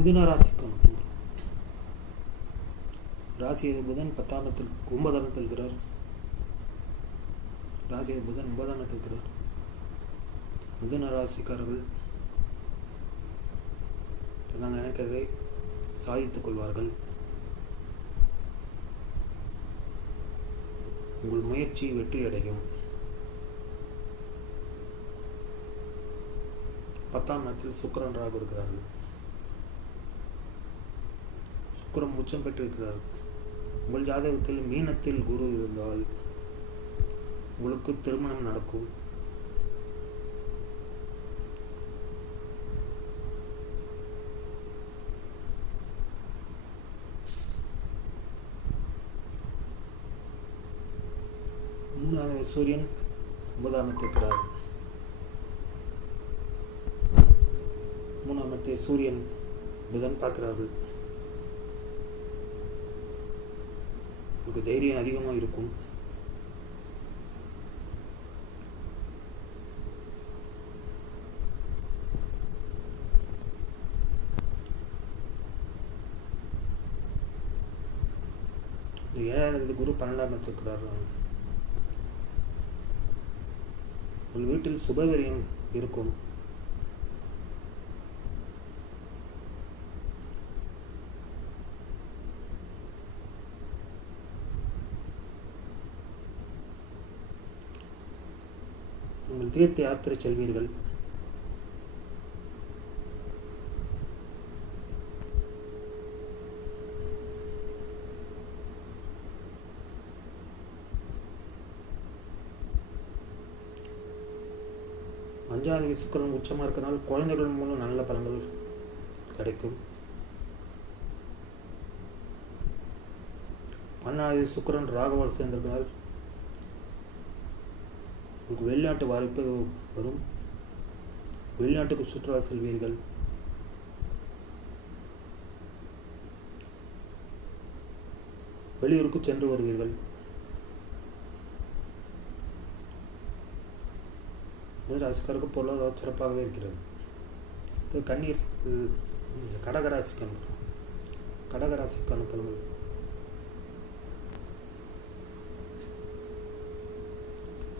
மிதுன ராசிக்கு மட்டும் ராசி புதன் 10ஆம் இடத்தில் 9ஆம் இடத்தில் இருக்கிறார். ராசி புதன் 9ஆம் இடத்தில் இருக்கிறார். மிதுன ராசிக்காரர்கள் நான் நினைக்கிறதை சாதித்துக் கொள்வார்கள். உங்கள் முயற்சி வெற்றி அடையும். 10ஆம் இடத்தில் சுக்கிரன் ராகு இருக்கிறார்கள். சுக்கிரன் உச்சம் பெற்றிருக்கிறார். உங்கள் ஜாதகத்தில் மீனத்தில் குரு இருந்தால் உங்களுக்கு திருமணம் நடக்கும். சூரியன் 9ஆம் இடத்தில் இருக்கிறார். 3ஆம் இடத்தை சூரியன் புதன் பார்க்கிறார்கள். உங்களுக்கு தைரியம் அதிகமாக இருக்கும். இந்த 7ஆம் இடத்து குரு 12ஆம் இடத்தில் இருக்கிறார்கள். உங்கள் வீட்டில் சுபவீரியம் இருக்கும். உங்கள் தீர்த்த யாத்திரை செல்வீர்கள். அஞ்சாவது சுக்கிரன் உச்சமாக இருக்கிறனால குழந்தைகள் மூலம் நல்ல பலன்கள் கிடைக்கும். 12வது சுக்கிரன் ராகுவோடு சேர்ந்திருக்கிறார். உங்களுக்கு வெளிநாட்டு வாய்ப்பு வரும். வெளிநாட்டுக்கு சுற்றுலா செல்வீர்கள். வெளியூருக்கு சென்று வருவீர்கள். ராசிக்காருக்கு பொருளாதாரம் சிறப்பாகவே இருக்கிறது. இது கண்ணீர் கடகராசிக்கு அனுப்புகிறோம். கடகராசிக்கு அனுப்பணும்.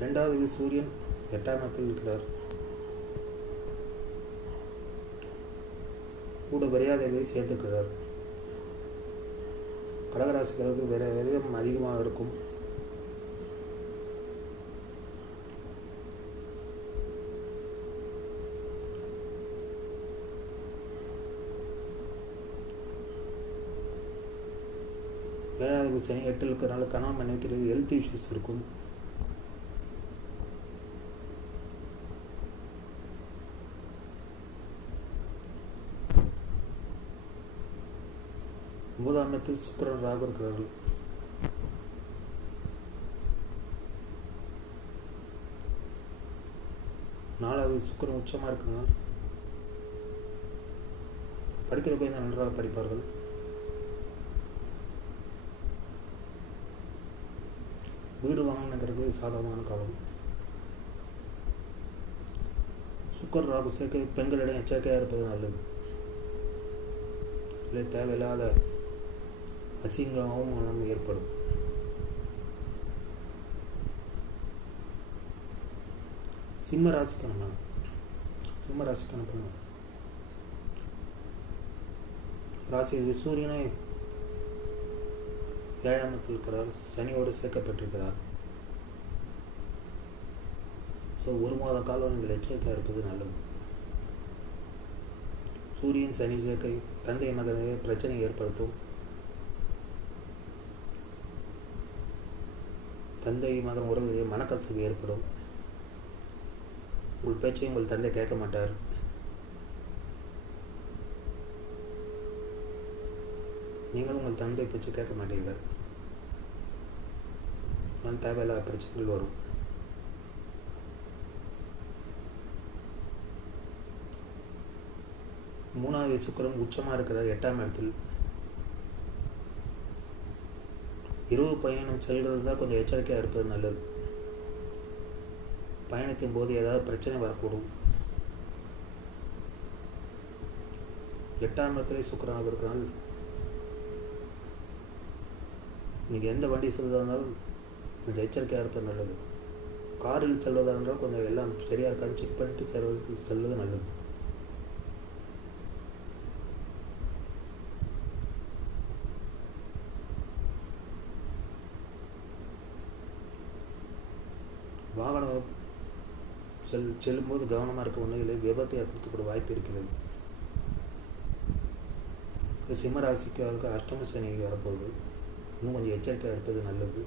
2வது சூரியன் 8ஆம் இடத்தில் இருக்கிறார். கூட மரியாதையை சேர்த்துக்கிறார். கடகராசிக்காரருக்கு விரயம் அதிகமாக இருக்கும். ஏழாவது சனி 8ல் இருக்கிறனால கணவன் மனைவிக்கு ஹெல்த் இஷ்யூஸ் இருக்கும். ஒன்பதாம் இடத்தில் சுக்கிரன் ராகு இருக்கிறார்கள். நாலாவது சுக்கிரன் உச்சமாக இருக்குங்க. படிக்கிற பையன் நன்றாக படிப்பார்கள். வீடு வாங்கணுங்கிறது சாதகமான காலம். சுக்கர் ராகு சேர்க்கை பெண்களிடம் எச்சரிக்கையாக இருப்பது நல்லது. இல்லை தேவையில்லாத அசிங்கமாகவும் மனம் ஏற்படும். சிம்ம ராசிக்கு அனுப்பணும். ராசி சூரியனை 7ஆம் இடத்தில் இருக்கிறார். சனியோடு சேர்க்கப்பட்டிருக்கிறார். ஸோ 1 மாத காலம் நீங்கள் எச்சரிக்கையாக இருப்பது நல்லது. சூரியன் சனி சேர்க்கை தந்தை மகனை பிரச்சனை ஏற்படுத்தும். தந்தை மகன் உறவு மனக்கசவு ஏற்படும். உங்கள் பேச்சை உங்கள் தந்தை கேட்க மாட்டார். நீங்கள் உங்கள் தந்தை பேச்சு கேட்க மாட்டீர்கள். நான் தேவையில்லாத பிரச்சனைகள் வரும். மூணாவது சுக்கிரன் உச்சமாக இருக்கிறார் 8ஆம் இடத்தில். இரவு பயணம் செல்கிறது தான் கொஞ்சம் எச்சரிக்கையாக இருப்பது நல்லது. பயணத்தின் போது ஏதாவது பிரச்சனை வரக்கூடும். 8ஆம் இடத்திலே சுக்கிரனாக இருக்கிறனால நீங்கள் எந்த வண்டி செல்வதாக இருந்தாலும் கொஞ்சம் எச்சரிக்கையாக இருப்பது நல்லது. காரில் செல்வதாக இருந்தால் கொஞ்சம் எல்லாம் சரியாக இருக்கான்னு செக் பண்ணிட்டு செல்வது நல்லது. வாகனம் செல்லும்போது கவனமாக இருக்க உண்மையிலே விபத்தை ஏற்படுத்தக்கூடிய வாய்ப்பு இருக்கிறது. சிம்ம ராசிக்காரருக்கு அஷ்டம சனி வரப்போகுது. இன்னும் கொஞ்சம் எச்சரிக்கையாக இருப்பது நல்லது.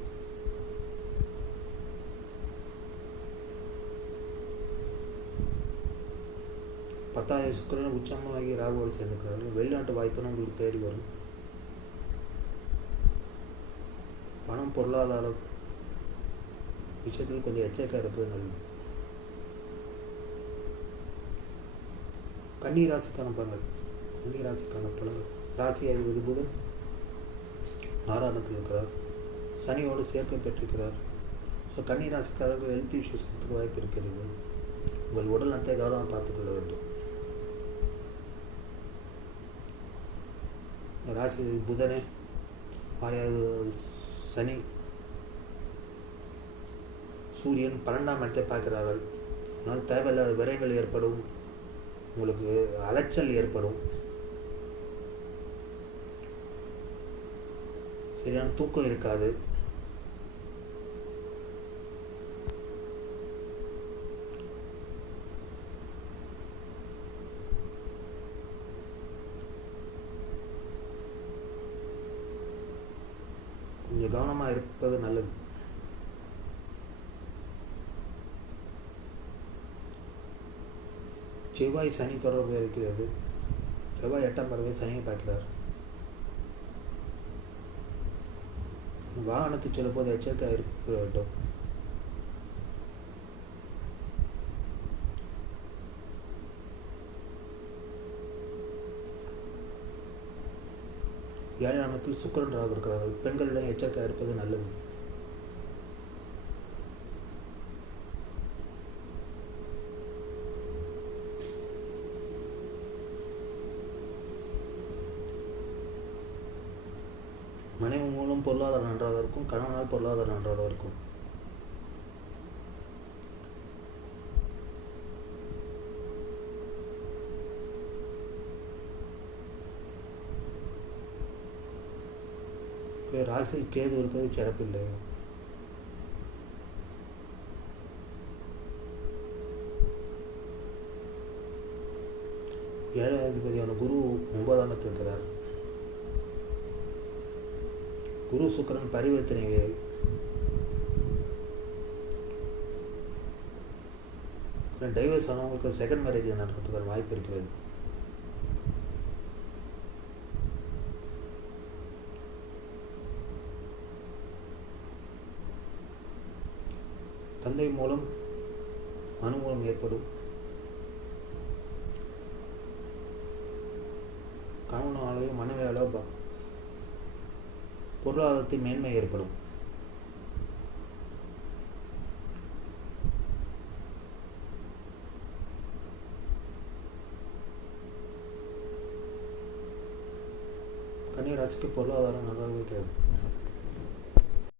பத்தாயிரம் சுக்கிரன் உச்சமாகி ராகுவோடு சேர்ந்துக்கிறார்கள். வெளிநாட்டு வாய்ப்புன்னு உங்களுக்கு தேடி வரும். பணம் பொருளாதார விஷயத்தில் கொஞ்சம் எச்சரிக்கையாக இருப்பது நல்லது. கன்னி ராசிக்கான பலன்கள். ராசி அதிபதி புதன் 6ஆம் இடத்தில் இருக்கிறார். சனியோடு சேர்க்கை பெற்றிருக்கிறார். ஸோ கன்னி ராசிக்காரர்கள் ஹெல்த் இஷ்யூஸ் வாய்ப்பு இருக்கிறது. உங்கள் உடல் நலத்தை கவனமாக பார்த்துக்கொள்ள வேண்டும். ராசி புதனே 6வது சனி சூரியன் 12ஆம் இடத்தை பார்க்கிறார்கள். அதனால் தேவையில்லாத விரயங்கள் ஏற்படும். உங்களுக்கு அலைச்சல் ஏற்படும். சரியான தூக்கம் இருக்காது. கொஞ்சம் கவனமாக இருப்பது நல்லது. செவ்வாய் சனி தொடர்பு இருக்கிறது. செவ்வாய் 8ஆம் பறவை சனியை பார்க்கிறார். வாகனத்துக்கு செல்லும்போது எச்சரிக்கையாக இருக்க வேண்டும். ஏழாம் இடத்தில் சுக்கிரன் ராகு இருக்கிறார்கள். பெண்களிடம் எச்சரிக்கையாக இருப்பது நல்லது. மனைவி மூலம் பொருளாதாரம் நன்றாக இருக்கும். கணவனால் பொருளாதாரம் நன்றாக இருக்கும். ராசி கேது இருக்கிறது சிறப்பில்லை. ஏழாம் அதிபதியான குரு 9ஆம் இடத்தில் இருக்கிறார். குரு சுக்கிரன் பரிவர்த்தனை டைவர்ஸ் ஆனவங்களுக்கு செகண்ட் மேரேஜ் நடக்கிறதுக்கு வாய்ப்பு இருக்கிறது. தந்தை மூலம் அனுகூலம் ஏற்படும். கணவனாலேயோ மனைவியாலோ பொருளாதாரத்தில் மேன்மை ஏற்படும். கன்னி ராசிக்கு பொருளாதாரம் நன்றாக இருக்கிறது.